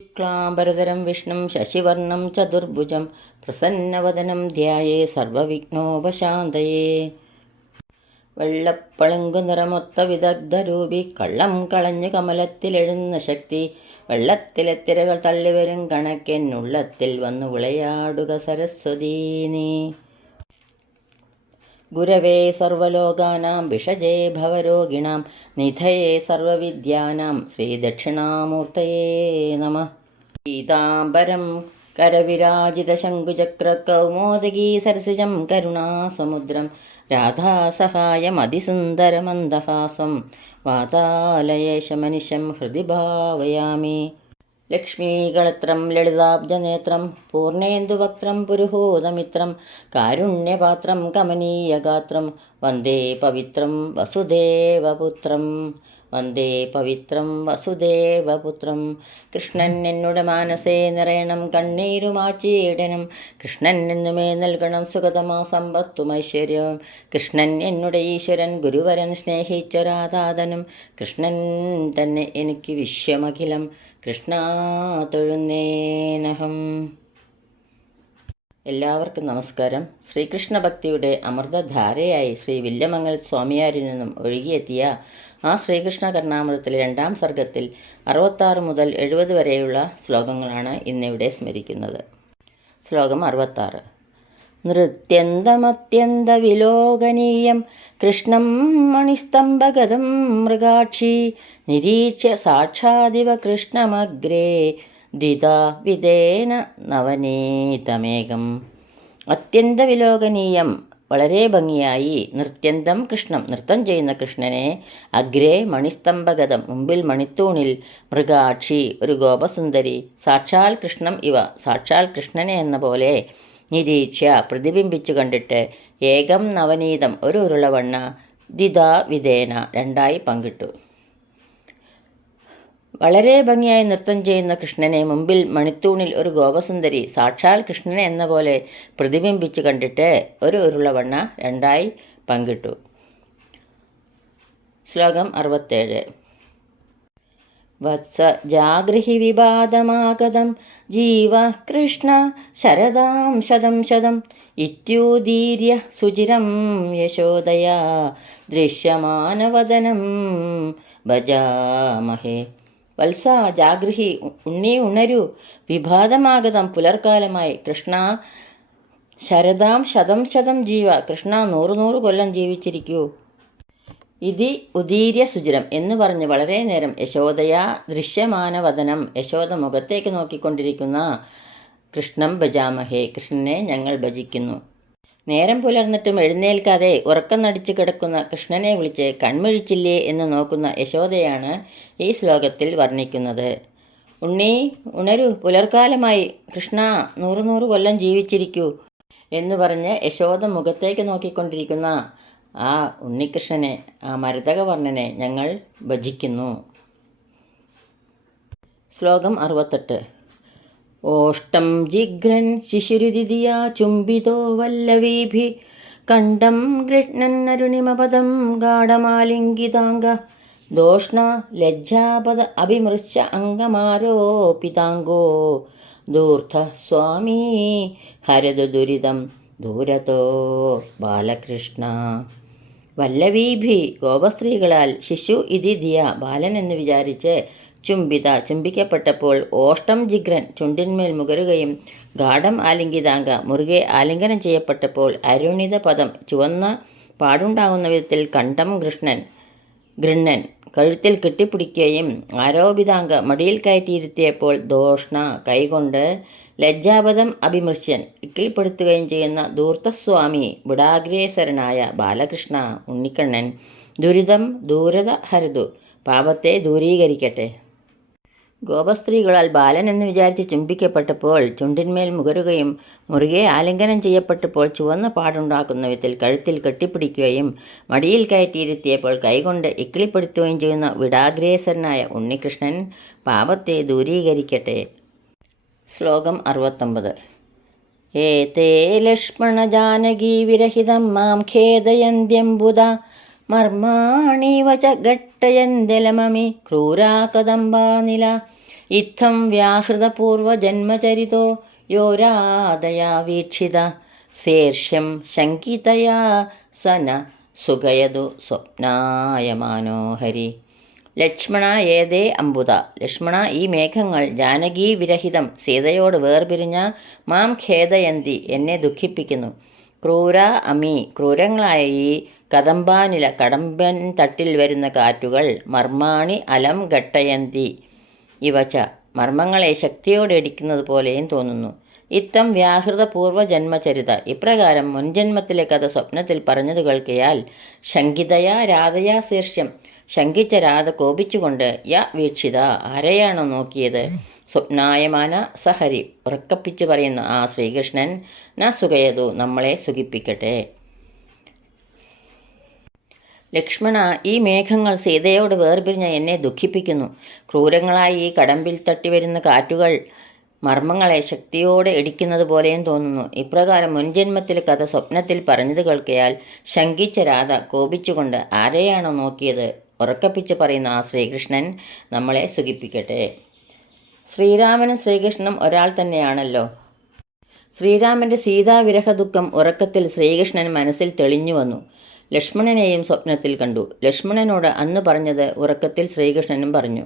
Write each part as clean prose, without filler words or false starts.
ശുക്ലാംബരധരം വിഷ്ണും ശശിവർണം ചതുർഭുജം പ്രസന്നവദനം ധ്യായേ സർവവിഘ്നോപശാന്തയേ. വെള്ളപ്പളുങ്കു നിറമൊത്ത വിദഗ്ധരൂപി കള്ളം കളഞ്ഞു കമലത്തിലെഴുന്ന ശക്തി വെള്ളത്തിലെത്തിരകൾ തള്ളിവരും കണക്കെന്നുള്ളത്തിൽ വന്നു വിളയാടുക സരസ്വതീ നീ. ഗുരവേ സർവലോകാനാം ഭിഷജേ ഭവരോഗിണാം നിധയേ സർവവിദ്യാനാം ശ്രീദക്ഷിണാമൂർത്തയേ നമഃ. പീതാംബരം കരവിരാജിതശങ്കുചക്രകൗമോദഗീ സരസിജം കരുണാസമുദ്രം രാധാസഹായമതിസുന്ദരമന്ദഹാസം വാതാലയേശമനിശം ഹൃദി ഭാവയാമി. ലക്ഷ്മീകളത്രം ലളിതാബ്ജനേത്രം പൂർണേന്ദുവക്ത്രം പുരുഹൂതമിത്രം കാരുണ്യപാത്രം കമനീയഗാത്രം വന്ദേ പവിത്രം വസുദേവപുത്രം. വന്ദേ പവിത്രം വസുദേവപുത്രം. കൃഷ്ണൻ എന്നുടെ മാനസേ നിറയണം കണ്ണീരുമാച്ചിയിടണം കൃഷ്ണൻ എന്നുമേ നൽകണം സുഗതമാ സമ്പത്തും ഐശ്വര്യവും. കൃഷ്ണൻ എന്നുടെ ഈശ്വരൻ ഗുരുവരൻ സ്നേഹിച്ചൊരാതാതനും കൃഷ്ണൻ തന്നെ എനിക്ക് വിശ്വമഖിലം കൃഷ്ണ തൊഴുന്നേനഹം. എല്ലാവർക്കും നമസ്കാരം. ശ്രീകൃഷ്ണ ഭക്തിയുടെ അമൃതധാരയായി ശ്രീ വില്യമംഗൽ സ്വാമിയാരിൽ നിന്നും ഒഴുകിയെത്തിയ ആ ശ്രീകൃഷ്ണ കർണാമൃതത്തിലെ 2-ാം സർഗത്തിൽ 66 മുതൽ 70 വരെയുള്ള ശ്ലോകങ്ങളാണ് ഇന്നിവിടെ സ്മരിക്കുന്നത്. ശ്ലോകം 66. നൃത്യന്തമത്യന്തവിലോകനീയം കൃഷ്ണം മണിസ്തംഭഗതം മൃഗാക്ഷി നിരീക്ഷ്യ സാക്ഷാദിവ കൃഷ്ണമഗ്രേ ദ്വിതാ വിദേന നവനീതമേകം. അത്യന്തവിലോകനീയം വളരെ ഭംഗിയായി നൃത്യന്തം കൃഷ്ണം നൃത്തം ചെയ്യുന്ന കൃഷ്ണനെ അഗ്രേ മണിസ്തംഭഗതം മുമ്പിൽ മണിത്തൂണിൽ മൃഗാക്ഷി ഒരു ഗോപസുന്ദരി സാക്ഷാൽ കൃഷ്ണം ഇവ സാക്ഷാൽ കൃഷ്ണനെ എന്ന പോലെ നിരീക്ഷ്യ പ്രതിബിംബിച്ചു കണ്ടിട്ട് ഏകം നവനീതം ഒരു ഉരുളവണ്ണ ദ്വിതാ വിധേന രണ്ടായി പങ്കിട്ടു. വളരെ ഭംഗിയായി നൃത്തം ചെയ്യുന്ന കൃഷ്ണനെ മുമ്പിൽ മണിത്തൂണിൽ ഒരു ഗോപസുന്ദരി സാക്ഷാൽ കൃഷ്ണനെ എന്ന പോലെ പ്രതിബിംബിച്ചു കണ്ടിട്ട് ഒരു ഉരുളവണ്ണ രണ്ടായി പങ്കിട്ടു. ശ്ലോകം 67. വത്സ ജാഗൃഹി വിവാദമാഗതം ജീവ കൃഷ്ണ ശരദാം ശതം ശതം ഇത്യൂദീര്യ സുചിരം യശോദയാ ദൃശ്യമാനവദനം ഭജാമഹേ. വത്സ ജാഗൃഹി ഉണ്ണി ഉണരൂ വിഭാതമാഗതം പുലർക്കാലമായി കൃഷ്ണ ശരദാം ശതം ശതം ജീവ കൃഷ്ണ 100 കൊല്ലം ജീവിച്ചിരിക്കൂ. ഇതി ഉദീര്യ സുചിരം എന്ന് പറഞ്ഞ് വളരെ നേരം യശോദയാ ദൃശ്യമാനവദനം യശോദ മുഖത്തേക്ക് നോക്കിക്കൊണ്ടിരിക്കുന്ന കൃഷ്ണം ഭജാമഹേ കൃഷ്ണനെ ഞങ്ങൾ ഭജിക്കുന്നു. നേരം പുലർന്നിട്ടും എഴുന്നേൽക്കാതെ ഉറക്കം നടിച്ചു കിടക്കുന്ന കൃഷ്ണനെ വിളിച്ച് കൺമിഴിച്ചില്ലേ എന്ന് നോക്കുന്ന യശോദയാണ് ഈ ശ്ലോകത്തിൽ വർണ്ണിക്കുന്നത്. ഉണ്ണി ഉണരൂ പുലർക്കാലമായി കൃഷ്ണ 100 കൊല്ലം ജീവിച്ചിരിക്കൂ എന്ന് പറഞ്ഞ് യശോദ മുഖത്തേക്ക് നോക്കിക്കൊണ്ടിരിക്കുന്ന ആ ഉണ്ണികൃഷ്ണനെ ആ മരതകവർണ്ണനെ ഞങ്ങൾ ഭജിക്കുന്നു. ശ്ലോകം 68. ഓഷ്ടം ജിഘ്രൻ ശിശുരുദിയാ ചുംബിതോ വല്ലവീഭി കണ്ഠം ഗൃഹ്ണൻ അരുണിമപദം ഗാഢമാലിംഗിതാംഗ ദോഷ്ണ ലജ്ജാപദ അഭിമൃശ്യ അംഗമാരോപിതാംഗോ ദൂർധ സ്വാമീ ഹരതു ദുരിതം ദൂരതോ ബാലകൃഷ്ണ. വല്ലവീഭി ഗോപസ്ത്രീകളാൽ ശിശു ഇതി ദിയ ബാലൻ എന്ന് വിചാരിച്ച് ചുംബിത ചുംബിക്കപ്പെട്ടപ്പോൾ ഓഷ്ടം ജിഗ്രൻ ചുണ്ടിന്മേൽ മുകരുകയും ഗാഠം ആലിംഗിതാംഗ മുറുകെ ആലിംഗനം ചെയ്യപ്പെട്ടപ്പോൾ അരുണിത പദം ചുവന്ന പാടുണ്ടാകുന്ന വിധത്തിൽ കണ്ഠം ഗൃണ്ണൻ കഴുത്തിൽ കെട്ടിപ്പിടിക്കുകയും ആരോപിതാംഗ മടിയിൽ കയറ്റിയിരുത്തിയപ്പോൾ ദോഷ്ണ കൈകൊണ്ട് ലജ്ജാപദം അഭിമൃശ്യൻ ഇക്കിൾപ്പെടുത്തുകയും ചെയ്യുന്ന ധൂർത്തസ്വാമി ബുഡാഗ്രേസരനായ ബാലകൃഷ്ണ ഉണ്ണിക്കണ്ണൻ ദുരിതം ദൂരത ഹരതു പാപത്തെ ദൂരീകരിക്കട്ടെ. ഗോപസ്ത്രീകളാൽ ബാലൻ എന്ന് വിചാരിച്ച് ചുംബിക്കപ്പെട്ടപ്പോൾ ചുണ്ടിന്മേൽ മുകരുകയും മുറുകെ ആലിംഗനം ചെയ്യപ്പെട്ടപ്പോൾ ചുവന്ന പാടുണ്ടാക്കുന്ന വിധത്തിൽ കഴുത്തിൽ കെട്ടിപ്പിടിക്കുകയും മടിയിൽ കയറ്റിയിരുത്തിയപ്പോൾ കൈകൊണ്ട് ഇക്കിളിപ്പെടുത്തുകയും ചെയ്യുന്ന വിടാഗ്രേസരനായ ഉണ്ണികൃഷ്ണൻ പാപത്തെ ദൂരീകരിക്കട്ടെ. ശ്ലോകം 69. ഏതേ ലക്ഷ്മണ ജാനകീ വിരഹിതം മാം ഖേദയന്ത്യംബുധ മർമാണീവ ച ഘട്ടയന്ത്യലമമി ക്രൂരാ കദംബാനില ഇത്തം വ്യാഹൃതപൂർവജന്മചരിതോ യോ രാധയാ വീക്ഷിത ശീർഷം ശങ്കിതയാ സന സുഖയതു സ്വപ്നായമാനോ ഹരി. ലക്ഷ്മണ ഏതേ അംബുത. ലക്ഷ്മണ, ഈ മേഘങ്ങൾ ജാനകീ വിരഹിതം സീതയോട് വേർപിരിഞ്ഞ മാം ഖേദയന്തി, എന്നെ ദുഃഖിപ്പിക്കുന്നു. ക്രൂര അമി, ക്രൂരങ്ങളായ ഈ കദംബാനില, കടമ്പൻ തട്ടിൽ വരുന്ന കാറ്റുകൾ. മർമാണി അലം ഘട്ടയന്തി ഇവച്ച, മർമ്മങ്ങളെ ശക്തിയോടെ ഇടിക്കുന്നത് പോലെയും തോന്നുന്നു. ഇത്തം വ്യാഹൃത പൂർവജന്മചരിത, ഇപ്രകാരം മുൻജന്മത്തിലെ കഥ സ്വപ്നത്തിൽ പറഞ്ഞത് കേൾക്കയാൽ. ശങ്കിതയാ രാധയാ ശീർഷ്യം, ശങ്കിച്ച രാധ കോപിച്ചുകൊണ്ട്. യ വീക്ഷിത, ആരെയാണോ നോക്കിയത്. സ്വപ്നായമാന സഹരി, ഉറക്കപ്പിച്ചു പറയുന്ന ആ ശ്രീകൃഷ്ണൻ. ന സുഖയതു, നമ്മളെ സുഖിപ്പിക്കട്ടെ. ലക്ഷ്മണ, ഈ മേഘങ്ങൾ സീതയോട് വേർപിരിഞ്ഞ എന്നെ ദുഃഖിപ്പിക്കുന്നു. ക്രൂരങ്ങളായി ഈ കടമ്പിൽ തട്ടി വരുന്ന കാറ്റുകൾ മർമ്മങ്ങളെ ശക്തിയോടെ ഇടിക്കുന്നത് പോലെയും തോന്നുന്നു. ഇപ്രകാരം മുൻജന്മത്തിലെ കഥ സ്വപ്നത്തിൽ പറഞ്ഞത് കേൾക്കയാൽ ശങ്കിച്ച രാധ കോപിച്ചുകൊണ്ട്. ആരെയാണോ നോക്കിയത്. ഉറക്കപ്പിച്ച് പറയുന്ന ആ ശ്രീകൃഷ്ണൻ നമ്മളെ സുഖിപ്പിക്കട്ടെ. ശ്രീരാമനും ശ്രീകൃഷ്ണനും ഒരാൾ തന്നെയാണല്ലോ. ശ്രീരാമൻ്റെ സീതാവിരഹ ദുഃഖം ഉറക്കത്തിൽ ശ്രീകൃഷ്ണൻ മനസ്സിൽ തെളിഞ്ഞു വന്നു. ലക്ഷ്മണനെയും സ്വപ്നത്തിൽ കണ്ടു. ലക്ഷ്മണനോട് അന്ന് പറഞ്ഞത് ഉറക്കത്തിൽ ശ്രീകൃഷ്ണനും പറഞ്ഞു.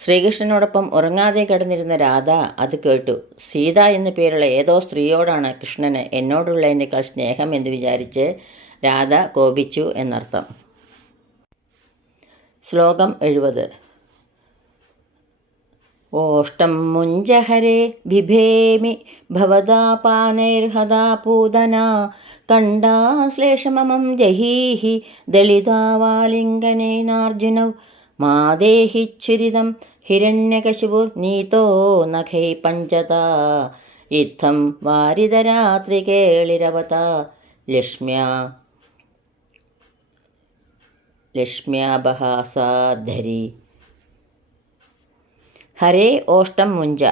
ശ്രീകൃഷ്ണനോടൊപ്പം ഉറങ്ങാതെ കിടന്നിരുന്ന രാധ അത് കേട്ടു. സീത എന്നു പേരുള്ള ഏതോ സ്ത്രീയോടാണ് കൃഷ്ണന് എന്നോടുള്ളതിനേക്കാൾ സ്നേഹം എന്ന് വിചാരിച്ച് രാധ കോപിച്ചു എന്നർത്ഥം. ശ്ലോകം 70. ഓഷ്ടം മുഞ്ചഹരേ ബിഭേമി ഭവതാ പാനൈർഹദാ പൂതനാ കണ്ഡാശ്ലേഷമമം ജഹീഹി ദളിതാവാലിംഗനേനാർജുനൗ മാദേഹിച്ഛുരിതം ഹിരണ്യകശിപു നീതോ നഖൈ പഞ്ചതാ ഇത്തം വാരിതരാത്രികേളിരവതാ ലക്ഷ്മ്യാപഹാസാധരി. ഹരേ ഓഷ്ടം മുഞ്ച,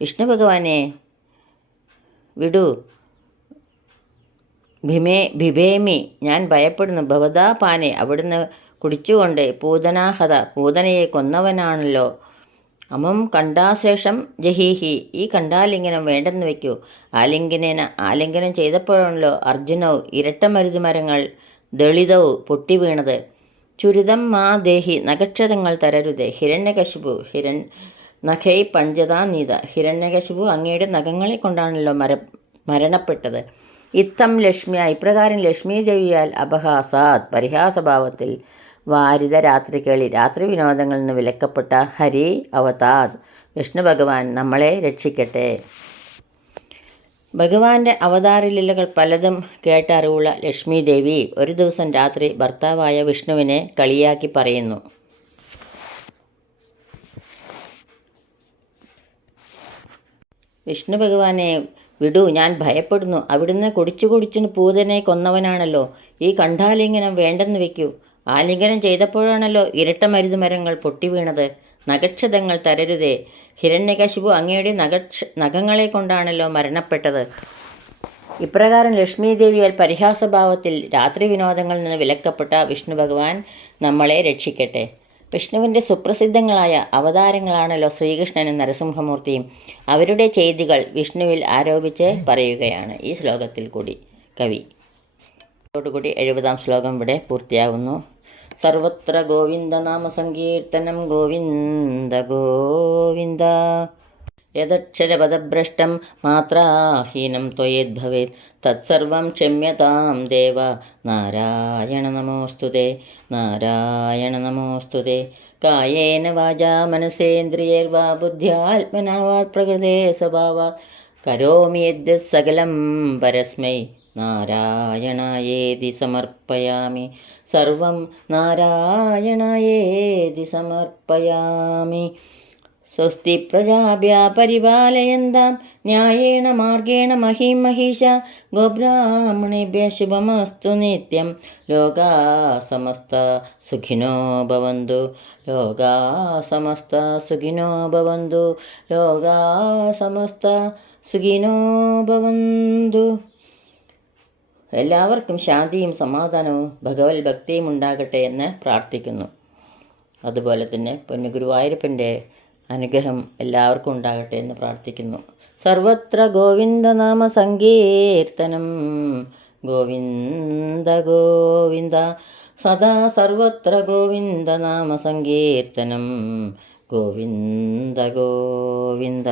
വിഷ്ണു ഭഗവാനെ വിടൂ. ബിഭേമി, ഞാൻ ഭയപ്പെടുന്നു. ഭവതാ പാനെ, അവിടുന്ന് കുടിച്ചുകൊണ്ട്. പൂതനാഹത, പൂതനയെ കൊന്നവനാണല്ലോ. അമം കണ്ടാശേഷം ജഹീഹി, ഈ കണ്ടാലിംഗനം വേണ്ടെന്ന് വയ്ക്കൂ. ആലിംഗനം ചെയ്തപ്പോഴാണല്ലോ അർജുനവ് ഇരട്ടമരുത് മരങ്ങൾ ദളിതവ് പൊട്ടി വീണത്. ചുരിതം മാ ദേഹി, നഖക്ഷതങ്ങൾ തരരുതേ. ഹിരണ്യകശിപു നഖൈ പഞ്ചതാ നീത, ഹിരണ്യകശിപു അങ്ങയുടെ നഖങ്ങളെ കൊണ്ടാണല്ലോ മരണപ്പെട്ടത്. ഇത്തം ലക്ഷ്മ്യ, ഇപ്രകാരം ലക്ഷ്മി ദേവിയാൽ അപഹാസാത്, പരിഹാസഭാവത്തിൽ. വാരിത രാത്രികളി, രാത്രി വിനോദങ്ങളിൽ നിന്ന് വിലക്കപ്പെട്ട. ഹരി അവതാത്, വിഷ്ണു ഭഗവാൻ നമ്മളെ രക്ഷിക്കട്ടെ. ഭഗവാന്റെ അവതാരലീലകൾ പലതും കേട്ടറിവുള്ള ലക്ഷ്മി ദേവി ഒരു ദിവസം രാത്രി ഭർത്താവായ വിഷ്ണുവിനെ കളിയാക്കി പറയുന്നു. വിഷ്ണു ഭഗവാനെ വിടൂ, ഞാൻ ഭയപ്പെടുന്നു. അവിടുന്ന് കുടിച്ചു പൂതനെ കൊന്നവനാണല്ലോ. ഈ കണ്ഠാലിംഗനം വേണ്ടെന്ന് വയ്ക്കൂ. ആലിംഗനം ചെയ്തപ്പോഴാണല്ലോ ഇരട്ട മരുതുമരങ്ങൾ പൊട്ടി വീണത്. നഖക്ഷതങ്ങൾ തരരുതേ. ഹിരണ്യകശിപു അങ്ങയുടെ നഖങ്ങളെ കൊണ്ടാണല്ലോ മരണപ്പെട്ടത്. ഇപ്രകാരം ലക്ഷ്മീദേവിയാൽ പരിഹാസഭാവത്തിൽ രാത്രി വിനോദങ്ങളിൽ നിന്ന് വിലക്കപ്പെട്ട വിഷ്ണു ഭഗവാൻ നമ്മളെ രക്ഷിക്കട്ടെ. വിഷ്ണുവിൻ്റെ സുപ്രസിദ്ധങ്ങളായ അവതാരങ്ങളാണല്ലോ ശ്രീകൃഷ്ണനും നരസിംഹമൂർത്തിയും. അവരുടെ ചെയ്തികൾ വിഷ്ണുവിൽ ആരോപിച്ച് പറയുകയാണ് ഈ ശ്ലോകത്തിൽ കൂടി കവി. അതോടുകൂടി 70-ാം ശ്ലോകം ഇവിടെ പൂർത്തിയാകുന്നു. സർവത്ര ഗോവിന്ദനാമ സങ്കീർത്തനം. ഗോവിന്ദ ഗോവിന്ദ. യദക്ഷരപദഭ്രഷ്ടം മാത്രാഹീനം ത്വയേദ്ഭവേത് തത്സർവം ക്ഷമ്യതാം ദേവ. നാരായണ നമോസ്തുതേ, നാരായണ നമോസ്തുതേ. കായേന വാചാ മനസേന്ദ്രിയൈർവാ ബുദ്ധ്യാത്മനാ വാ പ്രകൃതേ സ്വഭാവാത് കരോമി യദ്യത് സകലം പരസ്മൈ നാരായണായേതി സമർപ്പയാമി. സർവം നാരായണായേതി സമർപ്പയാമി. സ്വസ്തി പ്രജാഭ്യാ പരിപാലയന്താം ന്യായേന മാർഗേണ മഹീം മഹീഷ. ഗോബ്രാഹ്മണേഭ്യഃ ശുഭമസ്തു നിത്യം. ലോകാ സമസ്ത സുഖിനോ ഭവന്തു. ലോകാ സമസ്ത സുഖിനോ ഭവന്തു. ലോകാ സമസ്ത സുഖിനോ ഭവന്തു. എല്ലാവർക്കും ശാന്തിയും സമാധാനവും ഭഗവത് ഭക്തിയും ഉണ്ടാകട്ടെ എന്ന് പ്രാർത്ഥിക്കുന്നു. അതുപോലെ തന്നെ പൊന്നുഗുരുവായൂരപ്പൻ്റെ അനുഗ്രഹം എല്ലാവർക്കും ഉണ്ടാകട്ടെ എന്ന് പ്രാർത്ഥിക്കുന്നു. സർവത്ര ഗോവിന്ദനാമ സങ്കീർത്തനം. ഗോവിന്ദ ഗോവിന്ദ സദാ സർവത്ര ഗോവിന്ദനാമ സങ്കീർത്തനം. ഗോവിന്ദ ഗോവിന്ദ.